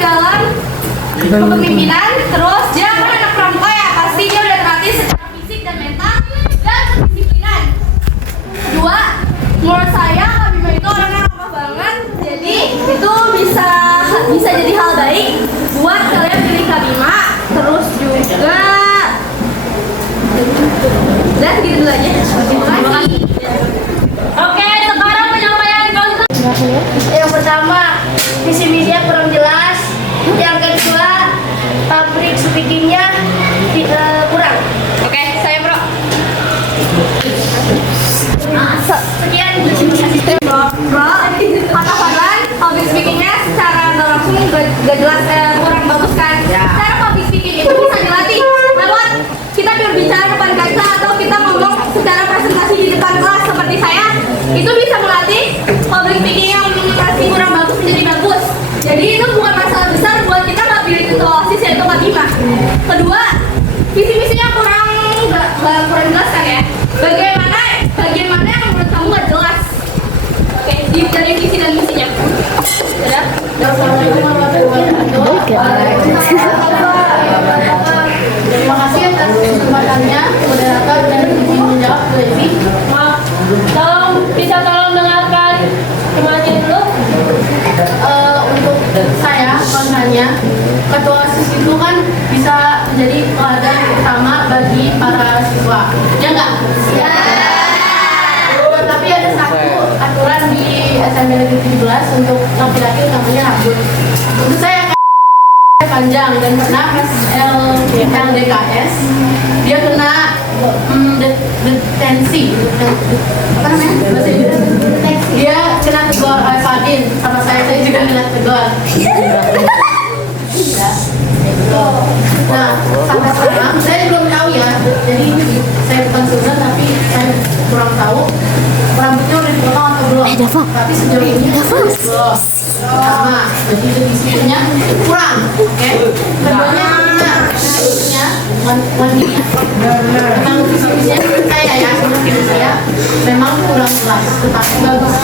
dalam kepemimpinan. Terus dia kan anak pramuka ya, pasti dia udah terlatih secara fisik dan mental dan kedisiplinan. Kedua, menurut saya Kak Bima itu orangnya ramah banget, jadi itu bisa jadi hal baik buat kalian pilih Kak Bima. Terus juga udah gitu dulu aja. Terima kasih. Oke, sekarang penyampaian konten. Yang pertama, visi misinya kurang jelas. Yang kedua, public speakingnya kurang. Oke, saya Bro. Sekian Bro. Kata Farlan, public speakingnya secara nggak langsung gak jelas, kurang bagus kan? Secara public speaking itu bisa dilatih lewat kita berbicara depan kaca atau kita ngomong secara presentasi di depan kelas seperti saya. Itu bisa melatih public speaking yang masih kurang bagus menjadi bagus. Jadi itu bukan masalah besar buat kita nggak pilih ketua OSIS yaitu Kak Bima. Kedua, visi misinya kurang jelas kan ya? Bagaimana yang menurut kamu nggak jelas? Oke, dari visi dan misinya. Sudah? Assalamualaikum warahmatullahi wabarakatuh. Terima kasih atas kesempatannya, moderator dan izin menjawab Levi. Maaf, tolong dengarkan semuanya dulu. Untuk saya, kontennya, ketua OSIS itu kan bisa menjadi teladan utama bagi para siswa. Ya nggak? Ya. Tapi ada satu aturan di SMP Negeri 17 untuk laki-laki namanya rambut. Untuk saya panjang dan pernah pas LDKS dia kena detensi. Apa namanya? Bahasa Inggris? Dia kena tegur Fadin sama saya juga kena tegur. Nah, sampai sekarang saya belum tahu ya. Jadi saya bukan student tapi saya kurang tahu rambutnya udah dipotong atau belum. Tapi sejauh ini belum. Sama, jadi disiplinnya kurang. Oke. Keduanya rambutnya wanginya. Memang visi-visinya saya ya, visi saya memang kurang jelas, tetapi bagus.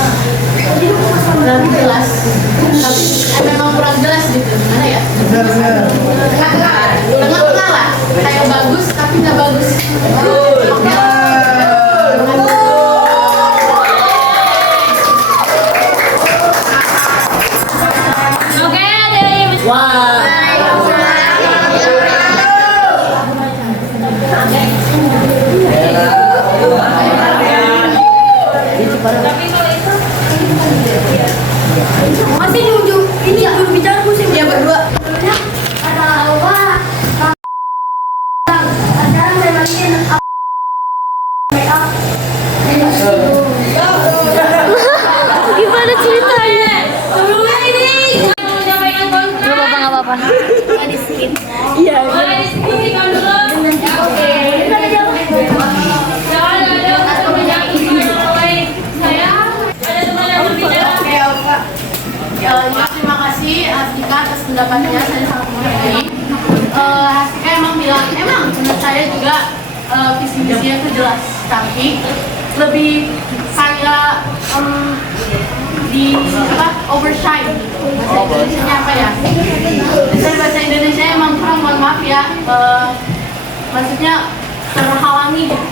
Kurang jelas, tapi memang kurang jelas gitu. Gimana ya? Tengah-tengah lah. Kayak bagus tapi nggak bagus. Masih di ujung ini ya, juru bicara pusing ya berdua. Ada apa? Sekarang saya matiin make up. Gimana ceritanya? Sebelumnya ini menyampaikan kontrak. Gak apa-apa. Nggak di skip. Iya. Boleh di skip dulu. Oke. Terima kasih Hasika atas pendapatnya, saya sangat menghargai. Hasika emang bilang, menurut saya juga visi misinya itu jelas, tapi lebih kayak di overshine gitu. Bahasa Indonesia apa ya? Saya bahasa Indonesia emang kurang, mohon maaf ya. Maksudnya terhalangi gitu.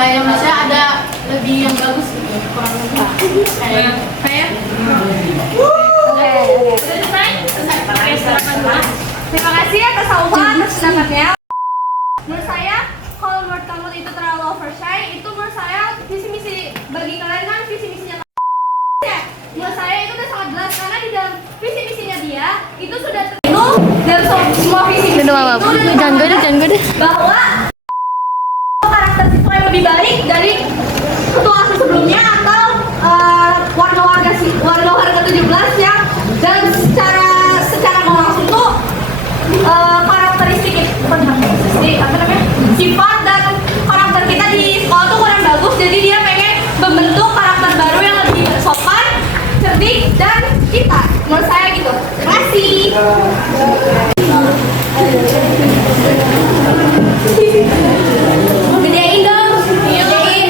Kayak misalnya ada lebih yang bagus gitu, kurang lebih kayak fair. Terima kasih atas atas pendapatnya. Menurut saya, kalau menurut kamu itu terlalu overshine, itu menurut saya visi misi bagi kalian kan visi misinya. Menurut saya itu udah sangat jelas karena di dalam visi misinya dia itu sudah itu dan semua visi misi itu jangan gue deh bahwa karakter siswa yang lebih baik dari ketua OSIS sebelumnya atau warga 17 yang dan secara nggak langsung tuh karakteristik sifat dan karakter kita di sekolah tuh kurang bagus, jadi dia pengen membentuk karakter baru yang lebih sopan, cerdik dan kita. Menurut saya gitu. Terima kasih. Gedein dong. Gedein.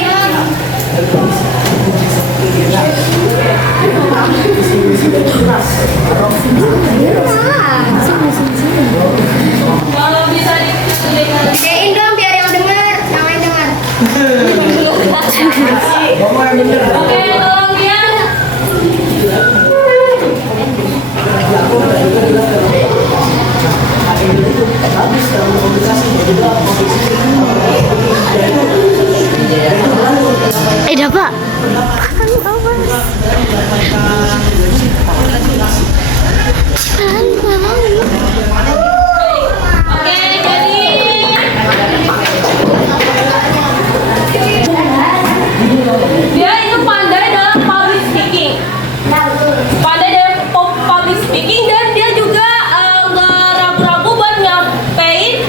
speaking, dan dia juga nggak ragu-ragu buat nyampein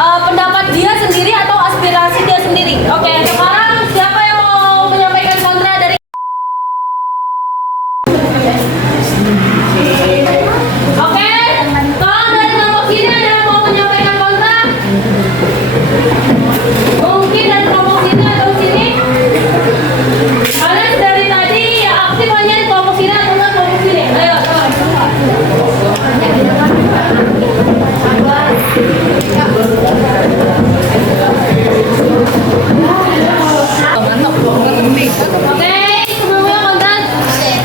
pendapat dia sendiri atau aspirasi dia sendiri. Oke, sekarang siapa yang mau menyampaikan kontra dari? Oke, tolong dari kelompok sini ada yang mau menyampaikan kontra? Mungkin dari kelompok sini atau sini? Kalian dari tadi ya aktif hanya di kelompok sini atau enggak kelompok sini? Ayo, oke, semuanya kontra.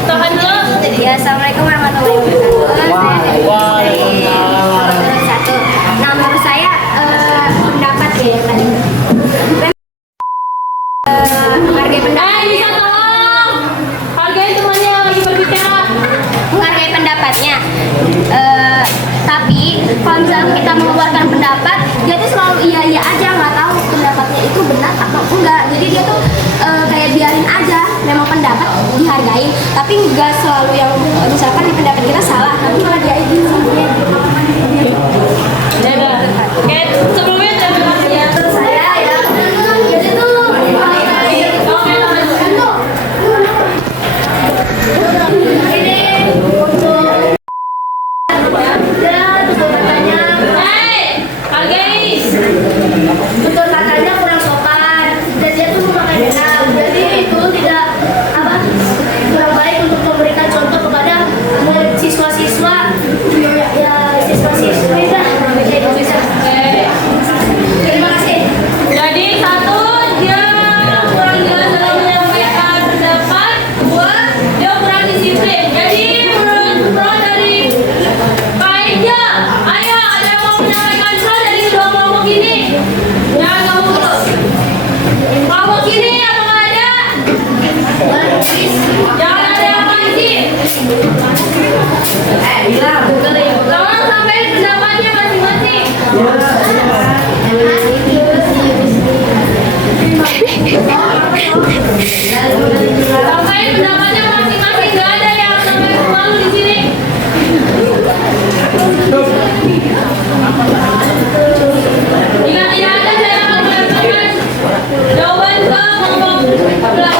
Tahan dulu. Ya, assalamualaikum warahmatullahi wabarakatuh. Satu. Nah, menurut saya pendapat ya yang tadi. Menghargai pendapat. Bisa tolong hargai temannya yang lagi berbicara. Menghargai pendapatnya. Tapi kalau misalnya kita mengeluarkan pendapat, dia tuh selalu iya aja, nggak tahu pendapatnya itu benar atau enggak. Jadi dia tuh kayak biarin aja, memang pendapat dihargai, tapi nggak selalu yang misalkan di pendapat kita salah, tapi malah dia izin semuanya. Oke, sebelumnya terima kasih ya. Saya ya, jadi tuh Oke, tutur katanya kurang sopan dan dia tuh memakai dendam, jadi itu tidak kurang baik untuk memberikan contoh kepada siswa-siswa ya siswa-siswi dah jadi bisa. Terima kasih. jadi satu, dia kurang jelas dalam menyampaikan pendapat. Dua, dia kurang disiplin. Jadi menurut pro dari Kaija, ayo ada yang mau menyampaikan pro dari kedua kelompok ini? Jangan kamu dulu. Kelompok ini apa nggak ada? Jangan ada yang masih. Tolong sampaikan pendapatnya masing-masing. Sampai pendapatnya masing-masing, nggak ada yang sampai malu di sini. Jika tidak ada, saya akan melakukan jawaban ke kelompok sebelah.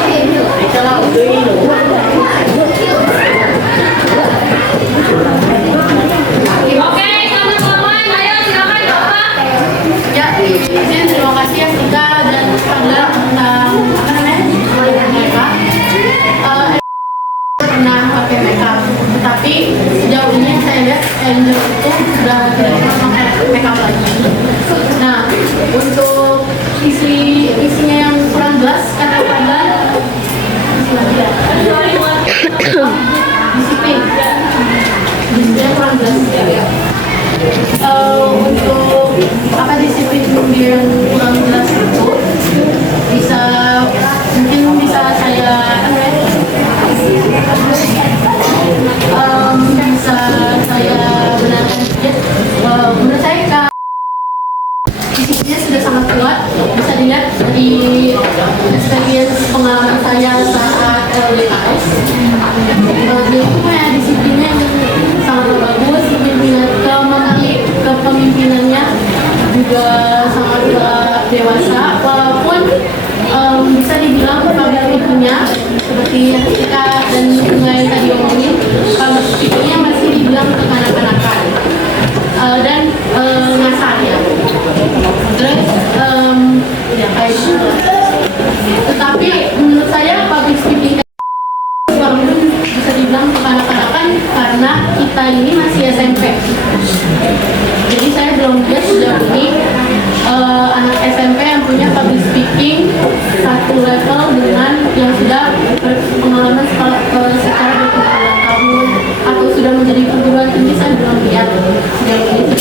Oke, kawan-kawan, ayo silakan Bapak. Ya, izin terima kasih ya Stika dan Panggilan tentang apa namanya mereka pernah pakai makeup, tetapi sejauh ini yang saya lihat Angel itu sudah tidak pernah pakai makeup lagi. Nah, untuk isinya yang kurang jelas kadang-kadang disiplin kurang jelas. Untuk apa disiplin dia yang kurang jelas itu mungkin bisa saya bisa saya benarkan sedikit. Menurut saya disiplinnya sudah sangat kuat, bisa dilihat dari experience pengalaman saya saat LDKS. Dia itu punya disiplinnya yang sangat bagus, kepemimpinannya juga sangat dewasa, walaupun bisa dibilang public speaking-nya seperti kita dan mulai tadi omongin, public speaking-nya masih dibilang kekanak-kanakan dan ngasar ya. Terus ya kayak gitu. Tetapi menurut saya public speaking walaupun bisa dibilang kekanak-kanakan karena kita ini masih SMP. Jadi saya belum lihat sejauh ini anak SMP yang punya public speaking satu level dengan yang sudah berpengalaman secara berpuluh-puluh tahun atau sudah menjadi perguruan tinggi. Saya belum lihat sejauh ini.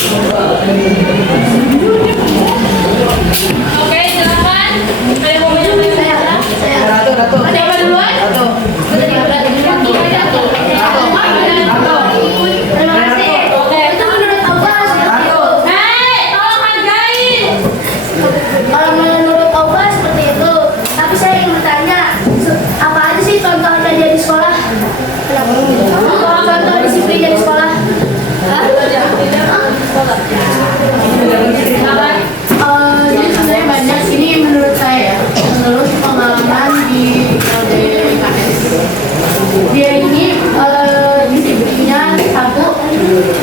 Oke, silakan. Ada yang mau menyampaikan? Siapa duluan? Terima kasih. Itu menurut Abbas. Hei, tolong hargain. Kalau menurut Abbas seperti itu, tapi saya ingin bertanya, apa aja sih contohnya dia di sekolah? Contoh disiplin dia di sekolah? Silakan. Jadi sebenarnya banyak ini menurut saya, menurut pengalaman di LDKS. Dia ini disiplinnya satu,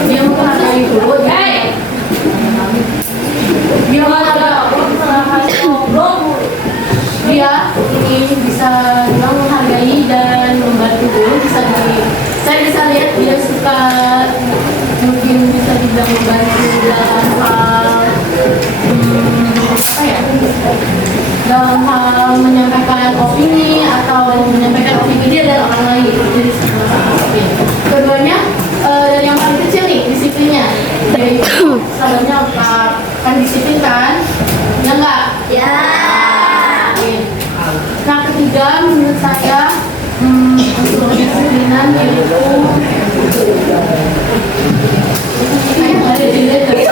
dia menghargai guru. Hei, Dia dia ini bisa bilang menghargai dan membantu guru. Saya bisa lihat dia suka, mungkin bisa dibilang membantu dalam hal apa ya, dalam hal menyampaikan opini atau menyampaikan opini dia dan orang lain. Jadi keduanya dari yang paling kecil nih disiplinnya. Jadi sabarnya kan disiplin kan? Ya enggak? Ya. Nah ketiga menurut saya unsur kedisiplinan yaitu jadi disiplin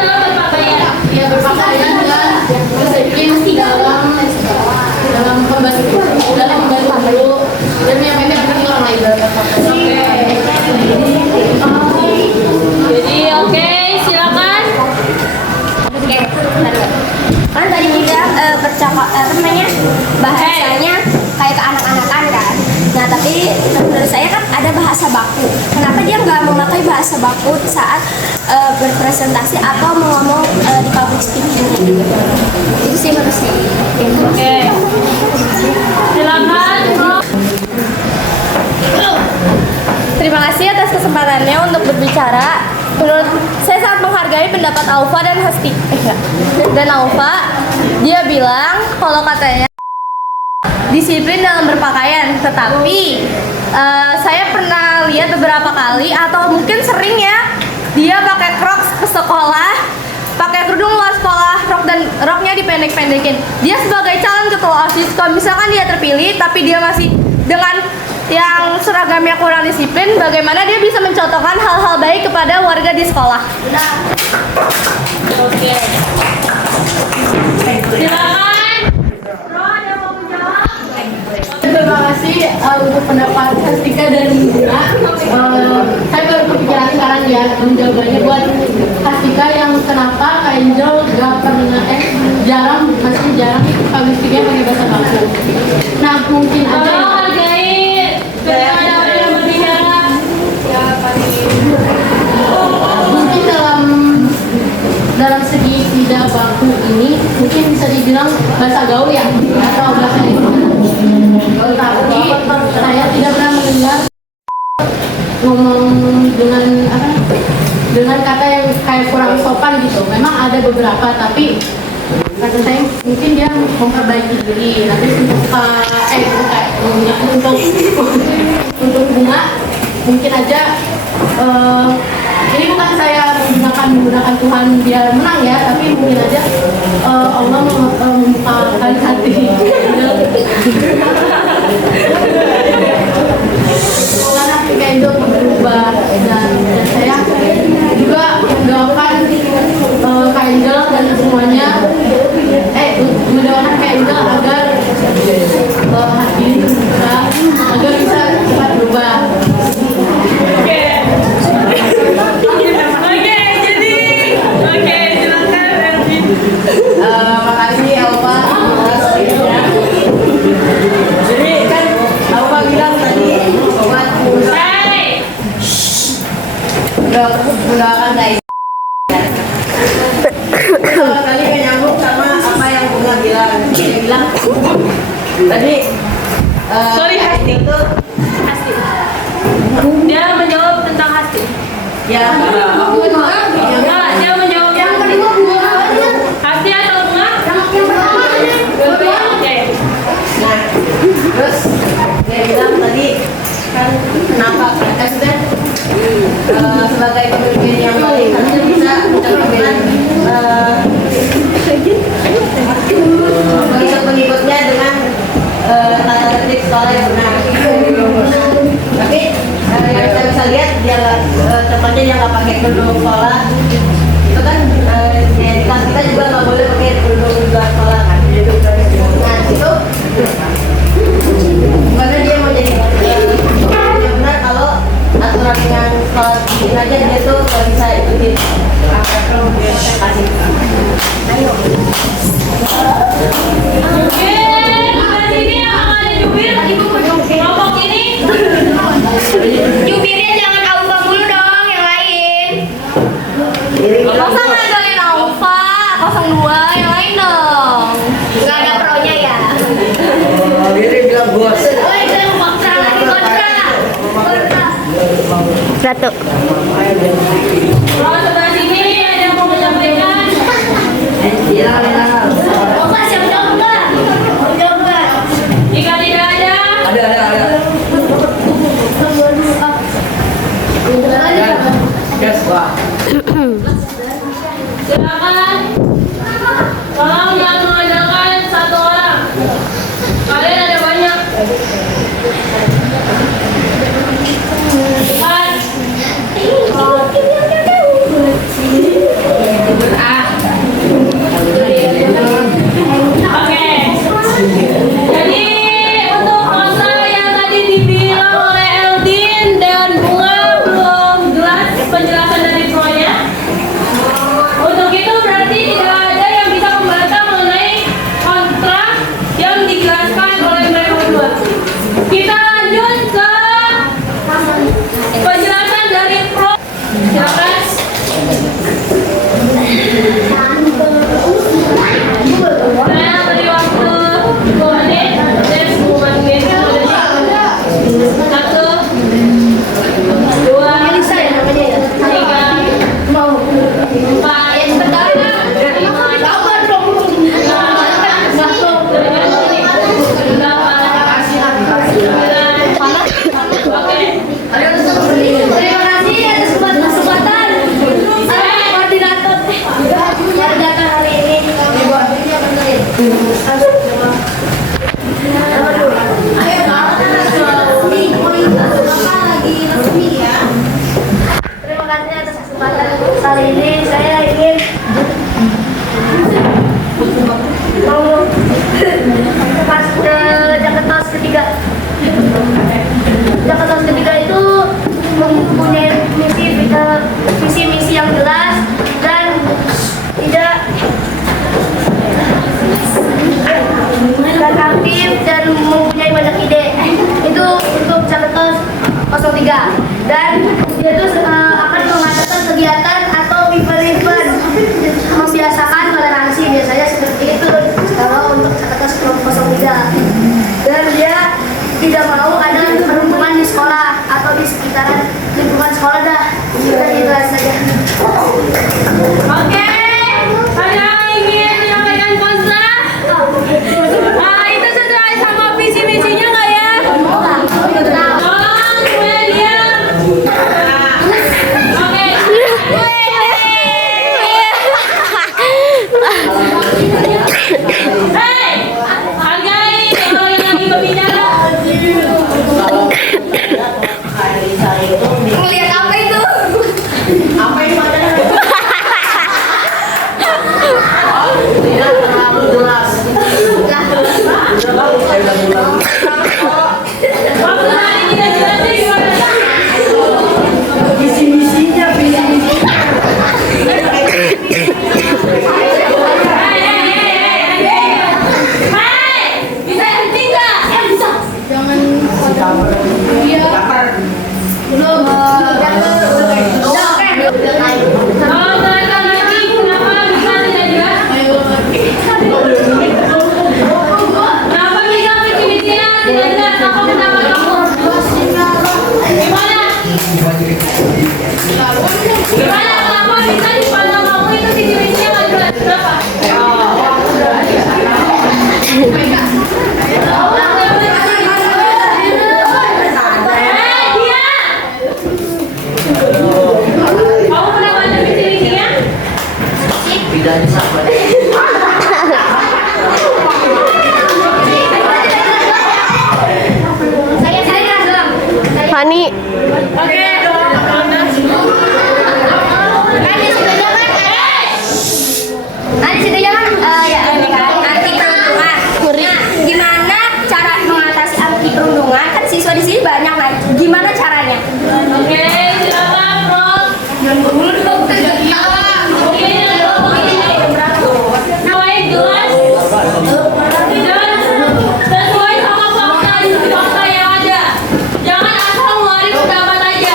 dalam berpakaian. ya berpakaian dan disiplin dalam membantu guru dan menyampaikan opini orang lain. Jadi oke, silakan. Oke, kan tadi kita bercakap apa namanya bahasanya kayak ke anak-anakan kan. Nah tapi menurut saya kan ada bahasa baku. Kenapa dia nggak memakai bahasa baku saat berpresentasi atau ngomong di public speaking gitu? Itu sih menurut saya. Oke. Silakan, Bro. Terima kasih atas kesempatannya untuk berbicara. Menurut saya sangat menghargai pendapat Aufa dan Aufa. Dia bilang kalau katanya disiplin dalam berpakaian, tetapi saya pernah lihat beberapa kali atau mungkin sering ya, dia pakai Crocs ke sekolah, pakai kerudung luar sekolah, roknya dipendek-pendekin. Dia sebagai calon ketua OSIS, kalau misalkan dia terpilih tapi dia masih dengan yang seragamnya kurang disiplin, bagaimana dia bisa mencontohkan hal-hal baik kepada warga di sekolah? Oke. Silakan. Bro, ada yang mau menjawab? Terima kasih untuk pendapat Hastika dan Bunga. Saya baru kepikiran sekarang ya menjawabnya buat Hastika yang kenapa Kak Angel gak pernah masih jarang public speaking pakai bahasa baku. Nah mungkin aja Tolong hargai ketika ada orang yang berbicara. mungkin dalam segi tidak baku ini mungkin bisa dibilang bahasa gaul ya atau bahasa tapi saya tidak pernah mendengar ngomong dengan kata yang kayak kurang sopan gitu. Memang ada beberapa tapi kata saya mungkin dia memperbaiki diri. Nanti untuk Bunga mungkin aja ini bukan saya menggunakan Tuhan biar menang ya, tapi mungkin aja Allah membukakan hati. Karena kayak itu berubah dan saya juga mendoakan Kak Angel dan semuanya mendoakan Kak Angel agar hati ini terbuka, agar bisa cepat berubah. Makasih Alfa. Jadi kan Alfa bilang tadi buat mendoakan guys. Tadi kan nyambung sama apa yang Bunga bilang. Dia bilang tadi Sorry, Hasti. itu Dia menjawab tentang Hasti. ya Enggak, dia menjawab yang kedua. Hasti atau Bunga? Oke. nah terus dia bilang tadi kan kenapa presiden sebagai pemimpin yang baik harusnya bisa mencerminkan pengikut-pengikutnya dengan tata tertib sekolah yang benar. Tapi yang kita bisa lihat dia contohnya dia nggak pakai kerudung sekolah, itu kan di kelas kita juga nggak boleh pakai kerudung di luar sekolah kan. Nah itu karena dia mau jadi benar kalau aturan dengan sekolah Ratu. Kalau sebelah sini ada yang mau menyampaikan? Jika tidak ada, Ada. Yes, Pak. silakan. Tolong jangan mengandalkan satu orang. Kalian ada banyak. Cepat. Oke. Jadi untuk masa yang tadi dibilang oleh Eldin dan Bunga belum jelas penjelasan dari pronya. Untuk itu berarti tidak ada yang bisa membantah mengenai kontrak yang dijelaskan oleh mereka berdua. Kita lanjut ke penjelasan dari pro. Silakan. Saya beri waktu 2 menit. Dan 10 menit. 1, 2, 3, 4, Terima kasih atas kesempatan. Saya koordinator datang hari ini. Terima kasih atas kesempatan kali ini. Saya ingin mau pas ke Jakarta ketiga. Jakarta ketiga itu mempunyai visi misi yang jelas dan tidak aktif dan mempunyai banyak ide. Itu untuk Jakarta 03 dan dia itu akan mengadakan kegiatan atau event-event membiasakan toleransi biasanya seperti itu kalau untuk Jakarta 03 dan dia tidak mau ada kerumunan di sekolah atau di sekitaran lingkungan sekolah dah. Sudah itu saja. Oke, saya ingin menyampaikan kontra. Itu sesuai sama visi misinya nggak ya? Tolong mulai diam. Oke. Hei, hargai orang yang lagi berbicara. Ngelihat apa itu? Apa itu ada? Tidak terlalu jelas. Waktu hari tidak jelasnya gimana? Visi-misinya. Hei, bisa henti nggak? Jangan Kalau mereka lagi, kenapa bisa tidak jelas? Kenapa bisa visi-misinya tidak jelas? Apa pendapat kamu? Gimana? Gimana? Kenapa bisa dipandang kamu itu visi-misinya nggak jelas? Kenapa? Kamu pernah baca visi-misinya? Tidak sahabat. Saya doang. Fani, Oke. Ada situ jangan ya anti perundungan. Nah, gimana cara mengatasi anti perundungan? Kan siswa di sini banyak kan. Gimana caranya? Oke, silakan, Prof. Sesuai jelas dan sesuai sama fakta yang ada. Jangan asal ngeluarin pendapat aja.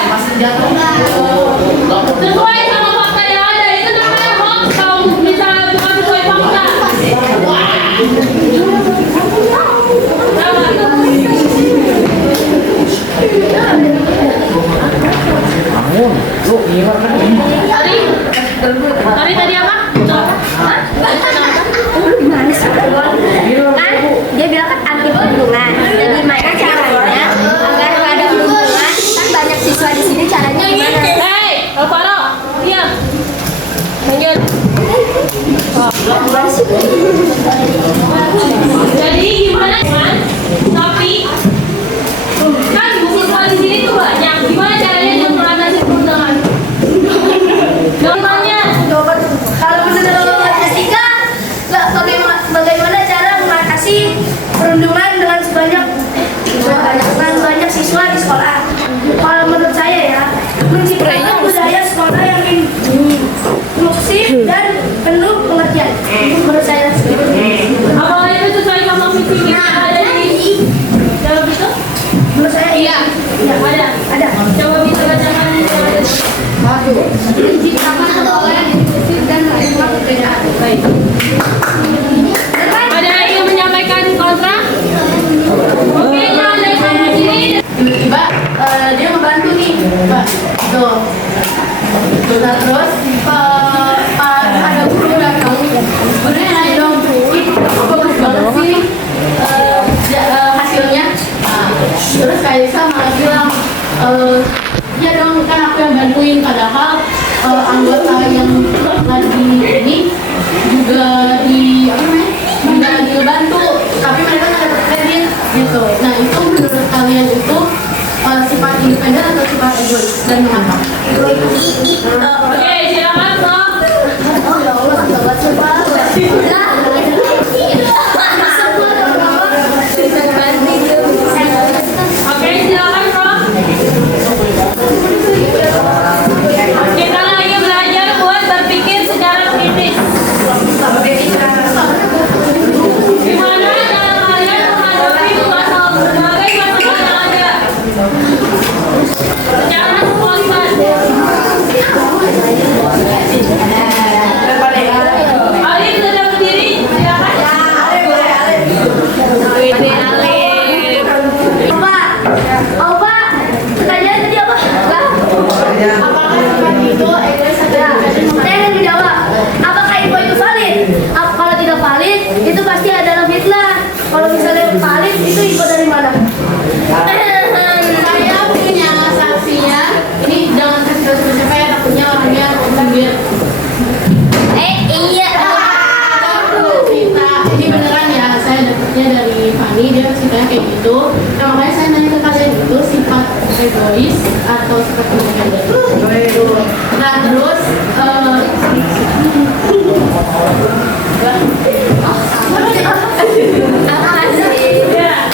Sesuai sama fakta yang ada itu namanya hoax. Kalau bisa bukan sesuai fakta. Sama. Tadi tadi apa? Hah? Gimana sih? Kan dia bilang kan anti perundungan. Jadi gimana caranya agar nggak ada perundungan? Kan banyak siswa di sini, caranya gimana? Hei, Alvaro, diam. Lanjut. Jadi gimana kan? Tapi kan siswa di sini tuh banyak. Gimana caranya untuk mengatasi perundungan? Gampangnya. Kalau menurut Jessica, bagaimana cara mengatasi perundungan dengan banyak siswa di sekolah? Kalau menurut saya ya, menciptakan budaya sekolah yang inklusif dan penuh pengertian. Menurut saya seperti itu. Apakah itu sesuai sama visi misi yang ada di dalam itu? Menurut saya iya. Ya, ada. Coba bisa bacakan yang ada. Menciptakan sekolah yang inklusif dan penuh perbedaan. Baik. Ada yang menyampaikan kontra? Oke, jangan dari sana sini. Tiba-tiba dia ngebantu nih, Mbak. Tuh. Nah, terus pas ada guru datang, gurunya nanya dong, "Ih, bagus banget sih hasilnya." Nah, terus Kak Elisa malah bilang, "Ya dong, kan aku yang bantuin, padahal anggota yang lagi ini juga lagi ngebantu, tapi mereka nggak dapat kredit gitu." Nah, itu menurut kalian itu sifat independen atau sifat egois dan mengapa? Oke, silakan Bro. Oke, silakan Bro. Kita lagi belajar buat berpikir secara kritis. Gimana cara kalian menghadapi berbagai masalah yang ada? Secara spontan. Alif sudah berdiri, silakan. Apa? Pertanyaan tadi apa? Apakah sifat itu egois atau independen? Saya yang dijawab. Apakah info itu valid? Kalau tidak valid, itu pasti adalah fitnah. Kalau misalnya valid, itu info dari mana? Saya punya saksinya. Ini jangan kasih tahu siapa ya, takutnya orangnya biar Iya. cerita. Ini beneran ya, saya dapetnya dari Fani, dia ceritanya kayak gitu. Nah, makanya saya nanya ke kalian itu sifat egois atau sifat independen. Nah, terus Ya.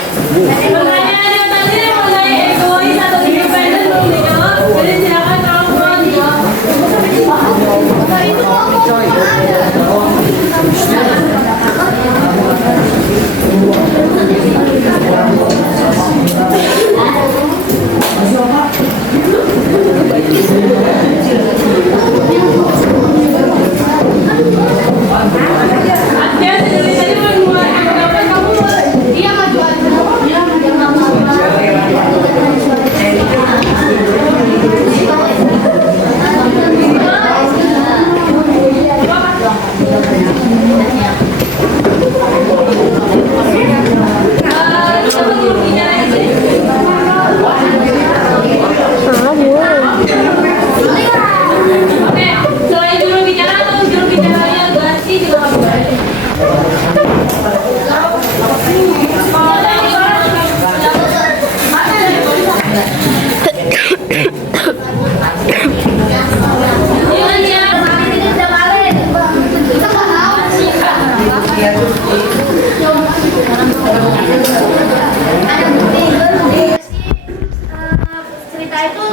Pertanyaan yang tadi mengenai egois atau independen belum dijawab. Jadi silakan tolong Bro dijawab. Dia dari tadi membuat pendapat kamu. dia maju aja. Dia Kita belum bicara di sini. Oke, selain juru bicara atau juru bicaranya ganti juga nggak boleh. Jangan ya. Ini udah valid. Kita nggak tahu sih. Ada bukti. Cerita itu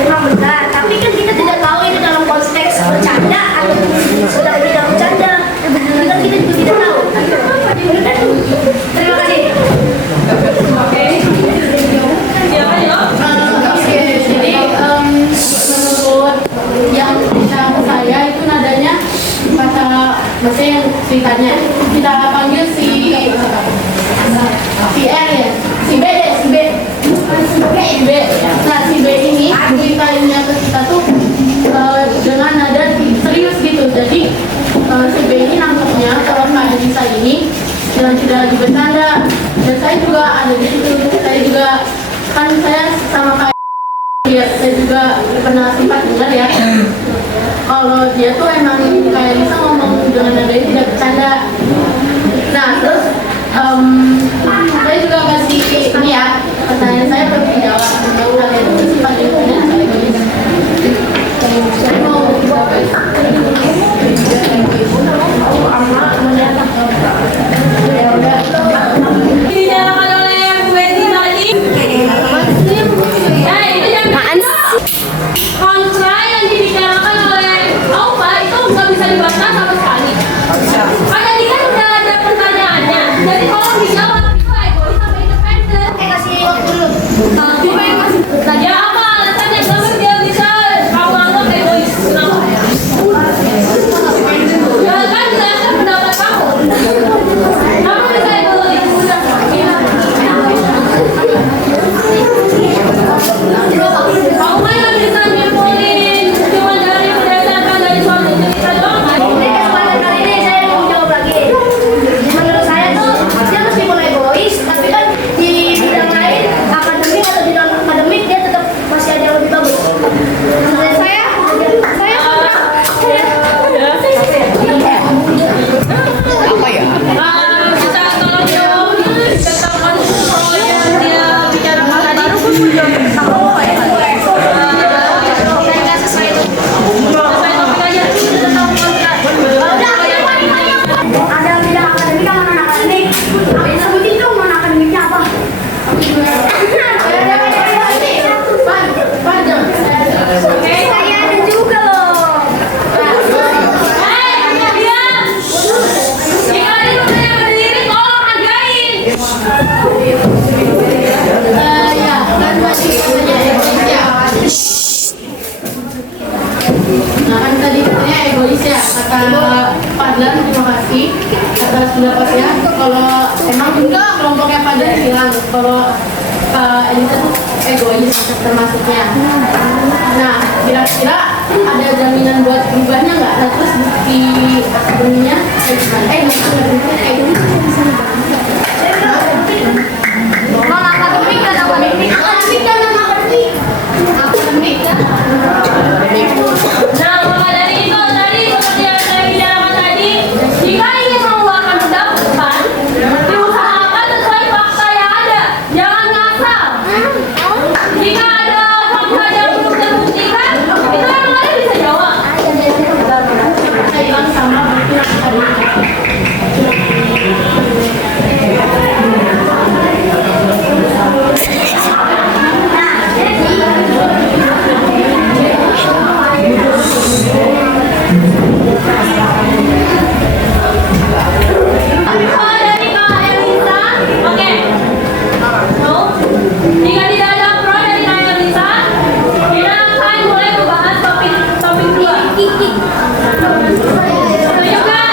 memang benar, tapi kan kita tidak tahu itu dalam konteks bercanda atau sudah tidak bercanda. Kita juga tidak tahu. Terima kasih. Siapa ya? Oke, jadi menurut yang cerita saya itu nadanya kata maksudnya yang ceritanya kita panggil si R ya, si B deh, si B. Nah, si B ini Iya, saya juga pernah sempat dengar ya. Kalau dia tuh emang kayak bisa ngomong dengan nada yang tidak bercanda. Nah, terus saya juga kasih ini ya, pertanyaan saya belum dijawab. Kalau kalian itu sifat yang punya saya egois. Saya mau jawab. Dibicarakan oleh Bu Eti tadi. Itu yang kontra yang dibicarakan oleh Aufa itu nggak bisa dibantah sama sekali. Kan tadi kan udah ada pertanyaannya. Jadi kalau dijawab itu egois sama independen. Kasih waktu dulu. Ya apa alasannya kenapa dia bisa kamu anggap egois? Kenapa? Ya kan berdasarkan pendapat kamu. Kamu bisa egois. Kamu kan nggak bisa nyimpulin cuma dari berdasarkan dari suatu cerita doang kan? Ini kesempatan kali ini saya mau jawab lagi. Menurut saya tuh dia meskipun egois, tapi kan di bidang lain akademik atau di non akademik dia tetap masih ada yang lebih bagus. Menurut saya Kita tolong jawab tentang kontrol yang dia bicarakan tadi. Sesuai topik aja. ada bidang akademik sama non akademik. Sebutin dong non akademiknya apa? Saya ada juga loh. Diam. Jika ada yang berdiri, tolong hargain. Ya, kan tadi katanya egois ya. Nah, kan tadi katanya egois ya. Kata Fadlan, terima kasih atas pendapatnya. Kalau emang enggak kelompoknya Fadlan bilang kalau Elisa tuh egois termasuknya. Nah, kira-kira ada jaminan buat berubahnya nggak? Nah, terus bukti akademinya Non akademik dan akademik. Akademik dan non akademik. Akademik ya. Nah, maka dari itu tadi seperti yang saya bicarakan tadi, jika ingin mengeluarkan pendapat, diusahakan sesuai fakta yang ada, jangan ngasal. Jika ada fakta yang belum terbuktikan, itu yang lain bisa jawab. saya bilang sama bukti akademik. Kalau dari Kak Elisa, oke. No. Jika tidak ada pro dari Kak Elisa, kita akan mulai membahas topik 2. Setuju nggak?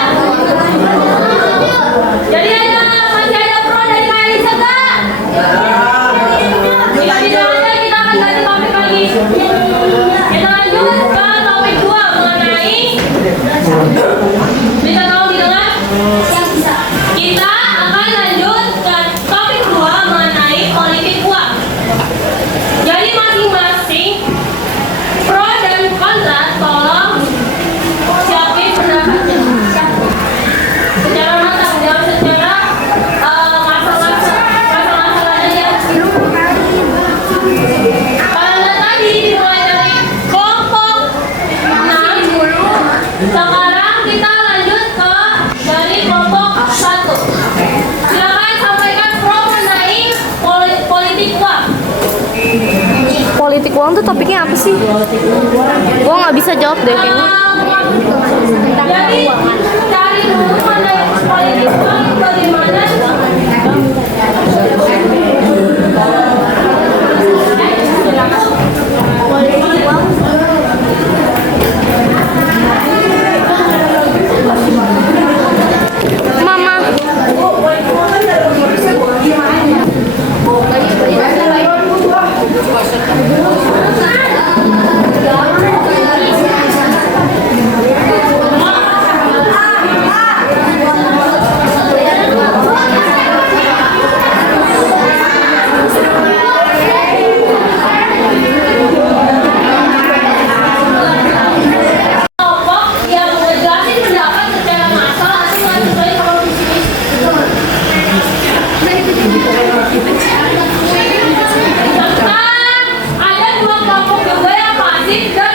Jadi masih ada pro dari Kak Elisa nggak? Jika tidak ada, kita akan ganti topik lagi. Kita lanjut ke topik 2 mengenai bisa tolong didengar? Kita akan lanjut ke topik 2 mengenai politik uang. Jadi masing-masing pro dan kontra tolong siapin pendapatnya. Secara matang, jangan secara ngasal-ngasal aja. Karena tadi dimulai dari kelompok 6, sekarang kita lanjut ke dari kelompok 1. Silakan sampaikan pro mengenai politik uang. Politik uang tuh topiknya apa sih? Gua nggak bisa jawab deh kayaknya. Jadi cari dulu mana politik uang bagaimana. Sit down.